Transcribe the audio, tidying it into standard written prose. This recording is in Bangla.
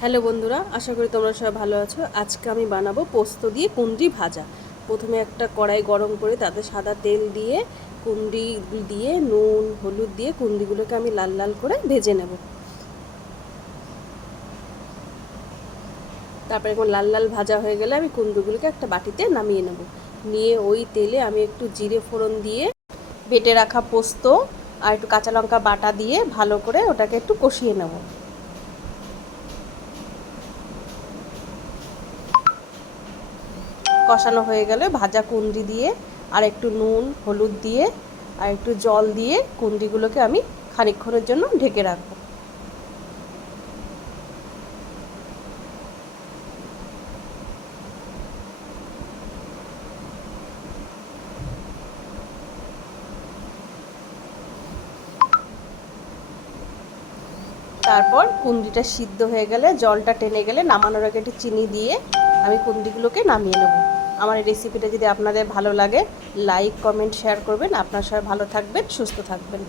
হ্যালো বন্ধুরা, আশা করি তোমরা সবাই ভালো আছো। আজকে আমি বানাবো পোস্ত দিয়ে কুঁদরি ভাজা। প্রথমে একটা কড়াই গরম করে তাতে সাদা তেল দিয়ে কুঁদরি দিয়ে নুন হলুদ দিয়ে কুঁদরিগুলোকে আমি লাল লাল করে ভেজে নেব। তারপরে এখন লাল লাল ভাজা হয়ে গেলে আমি কুঁদরিগুলোকে একটা বাটিতে নামিয়ে নেব। নিয়ে ওই তেলে আমি একটু জিরে ফোড়ন দিয়ে বেটে রাখা পোস্ত আর একটু কাঁচা লঙ্কা বাটা দিয়ে ভালো করে ওটাকে একটু কষিয়ে নেব। কষানো হয়ে গেলে ভাজা কুঁদরি দিয়ে আর একটু নুন হলুদ দিয়ে আর একটু জল দিয়ে কুঁদরিগুলোকে আমি খানিকক্ষণের জন্য ঢেকে রাখবো। তারপর কুঁদরিটা সিদ্ধ হয়ে গেলে জলটা টেনে গেলে নামানোর আগে একটু চিনি দিয়ে আমি কুঁদরিগুলোকে নামিয়ে নেব। আমার এই রেসিপিটা যদি আপনাদের ভালো লাগে লাইক কমেন্ট শেয়ার করবেন। আপনার সবাই ভালো থাকবেন, সুস্থ থাকবেন।